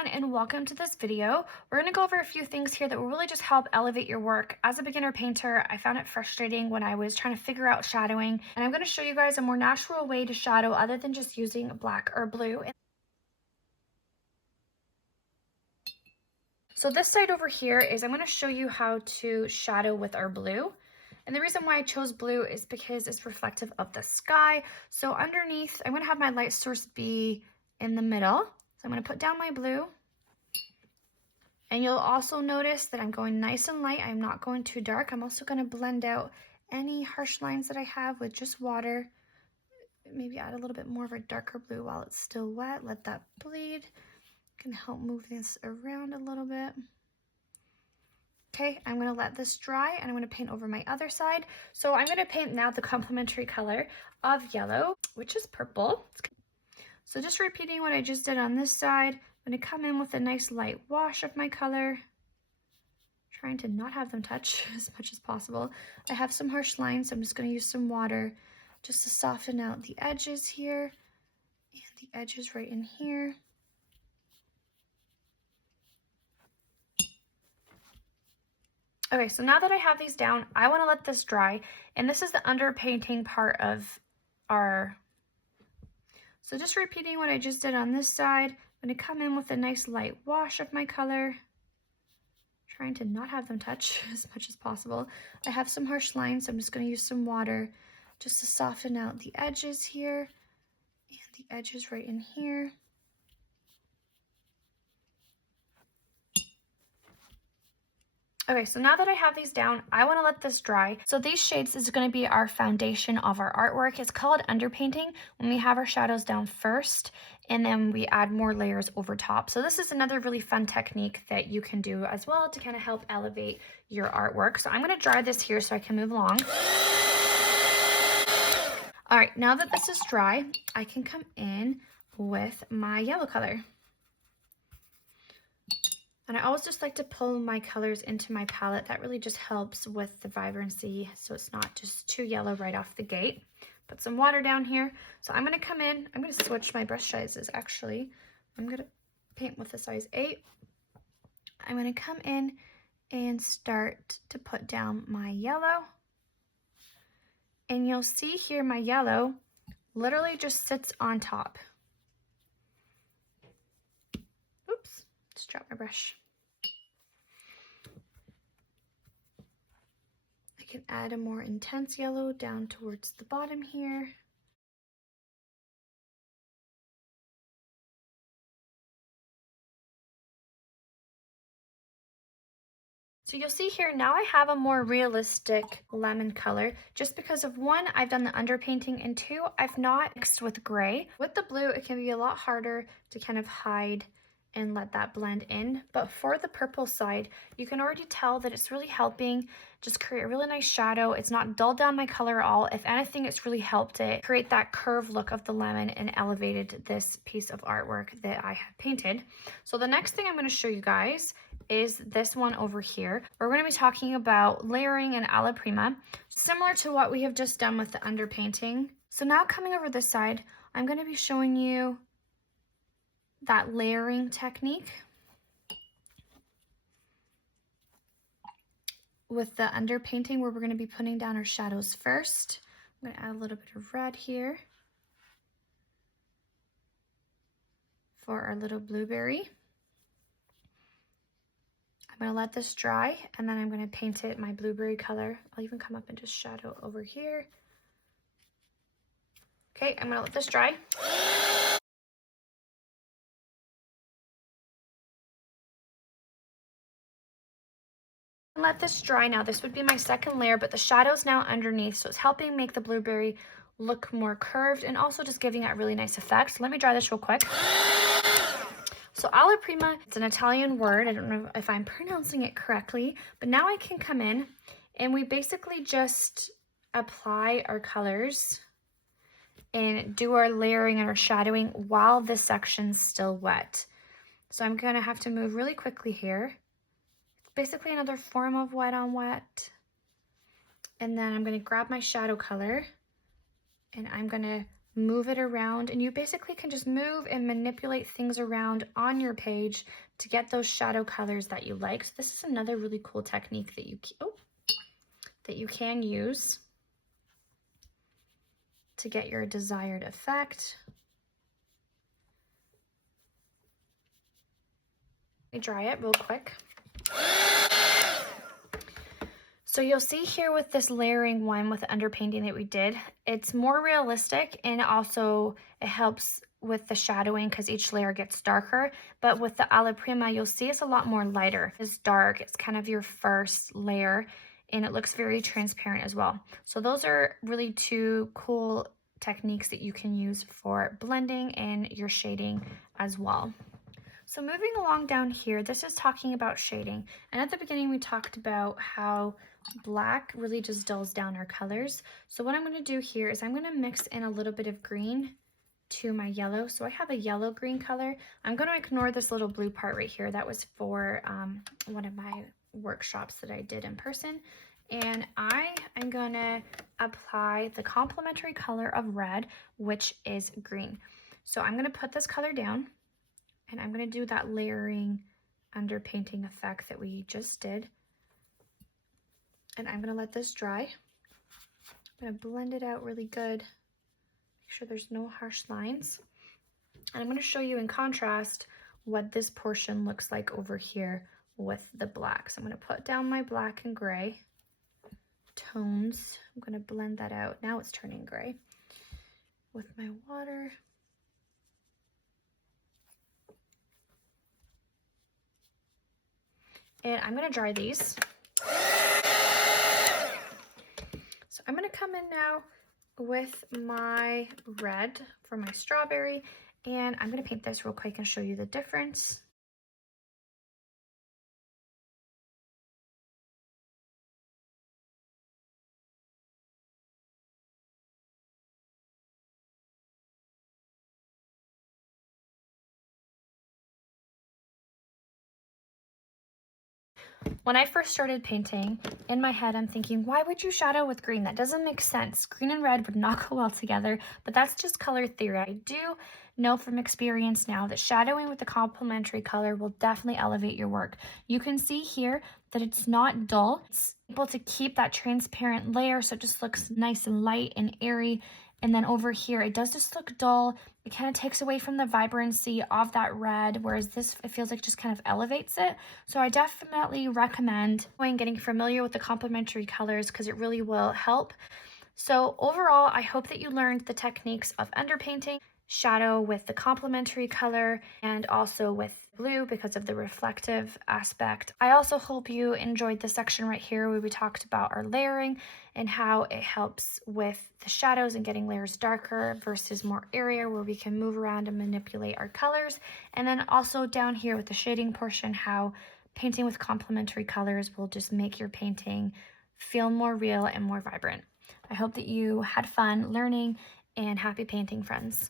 everyone, and welcome to this video. We're going to go over a few things here that will really just help elevate your work. As a beginner painter, I found it frustrating when I was trying to figure out shadowing, and I'm going to show you guys a more natural way to shadow other than just using black or blue. So this side over here is I'm going to show you how to shadow with our blue. And the reason why I chose blue is because it's reflective of the sky. So underneath, I'm going to have my light source be in the middle. So I'm going to put down my blue. And you'll also notice that I'm going nice and light. I'm not going too dark. I'm also going to blend out any harsh lines that I have with just water. Maybe add a little bit more of a darker blue while it's still wet. Let that bleed. Can help move this around a little bit. Okay, I'm going to let this dry and I'm going to paint over my other side. So I'm going to paint now the complementary color of yellow, which is purple. So just repeating what I just did on this side, I'm going to come in with a nice light wash of my color, trying to not have them touch as much as possible. I have some harsh lines, so I'm just going to use some water just to soften out the edges here and the edges right in here. Okay, so now that I have these down, I want to let this dry, and this is the underpainting part of our... So just repeating what I just did on this side, I'm going to come in with a nice light wash of my color, trying to not have them touch as much as possible. I have some harsh lines, so I'm just going to use some water just to soften out the edges here and the edges right in here. Okay, so now that I have these down, I want to let this dry. So these shades is going to be our foundation of our artwork. It's called underpainting when we have our shadows down first, and then we add more layers over top. So this is another really fun technique that you can do as well to kind of help elevate your artwork. So I'm going to dry this here so I can move along. All right, now that this is dry, I can come in with my yellow color. And I always just like to pull my colors into my palette. That really just helps with the vibrancy, so it's not just too yellow right off the gate. Put some water down here. So I'm going to come in. I'm going to switch my brush sizes, actually. I'm going to paint with a size 8. I'm going to come in and start to put down my yellow. And you'll see here my yellow literally just sits on top. Oops, just dropped my brush. I can add a more intense yellow down towards the bottom here. So you'll see here now I have a more realistic lemon color just because of one, I've done the underpainting, and two, I've not mixed with gray. With the blue, it can be a lot harder to kind of hide and let that blend in. But for the purple side, you can already tell that it's really helping just create a really nice shadow. It's not dulled down my color at all. If anything, it's really helped it create that curved look of the lemon and elevated this piece of artwork that I have painted. So the next thing I'm going to show you guys is this one over here. We're going to be talking about layering in Alla Prima, similar to what we have just done with the underpainting. So now coming over this side, I'm going to be showing you that layering technique with the underpainting, where we're going to be putting down our shadows first. I'm going to add a little bit of red here for our little blueberry. I'm going to let this dry, and then I'm going to paint it my blueberry color. I'll even come up and just shadow over here. Okay, I'm going to let this dry. Let this dry now. This would be my second layer, but the shadow's now underneath, so it's helping make the blueberry look more curved and also just giving it a really nice effect. So let me dry this real quick. So Alla Prima, it's an Italian word. I don't know if I'm pronouncing it correctly, but now I can come in and we basically just apply our colors and do our layering and our shadowing while this section's still wet. So I'm gonna have to move really quickly here. Basically another form of wet on wet. And then I'm going to grab my shadow color and I'm going to move it around, and you basically can just move and manipulate things around on your page to get those shadow colors that you like. So this is another really cool technique that you can use to get your desired effect. Let me dry it real quick. So you'll see here with this layering one with the underpainting that we did, it's more realistic, and also it helps with the shadowing because each layer gets darker. But with the Alla Prima, you'll see it's a lot more lighter. It's dark, it's kind of your first layer, and it looks very transparent as well. So those are really two cool techniques that you can use for blending and your shading as well. So moving along down here, this is talking about shading. And at the beginning, we talked about how black really just dulls down our colors. So what I'm going to do here is I'm going to mix in a little bit of green to my yellow. So I have a yellow green color. I'm going to ignore this little blue part right here. That was for one of my workshops that I did in person. And I am going to apply the complementary color of red, which is green. So I'm going to put this color down. And I'm going to do that layering underpainting effect that we just did. And I'm going to let this dry. I'm going to blend it out really good. Make sure there's no harsh lines. And I'm going to show you in contrast what this portion looks like over here with the black. So I'm going to put down my black and gray tones. I'm going to blend that out. Now it's turning gray with my water. And I'm going to dry these. So I'm going to come in now with my red for my strawberry, and I'm going to paint this real quick and show you the difference. When I first started painting, in my head I'm thinking, why would you shadow with green? That doesn't make sense. Green and red would not go well together, but that's just color theory. I do know from experience now that shadowing with the complementary color will definitely elevate your work. You can see here that it's not dull. It's able to keep that transparent layer so it just looks nice and light and airy. And then over here, it does just look dull. It kind of takes away from the vibrancy of that red, whereas this, it feels like just kind of elevates it. So I definitely recommend getting familiar with the complementary colors because it really will help. So overall, I hope that you learned the techniques of underpainting, shadow with the complementary color, and also with blue because of the reflective aspect. I also hope you enjoyed the section right here where we talked about our layering and how it helps with the shadows and getting layers darker versus more area where we can move around and manipulate our colors. And then also down here with the shading portion, how painting with complementary colors will just make your painting feel more real and more vibrant. I hope that you had fun learning, and happy painting, friends.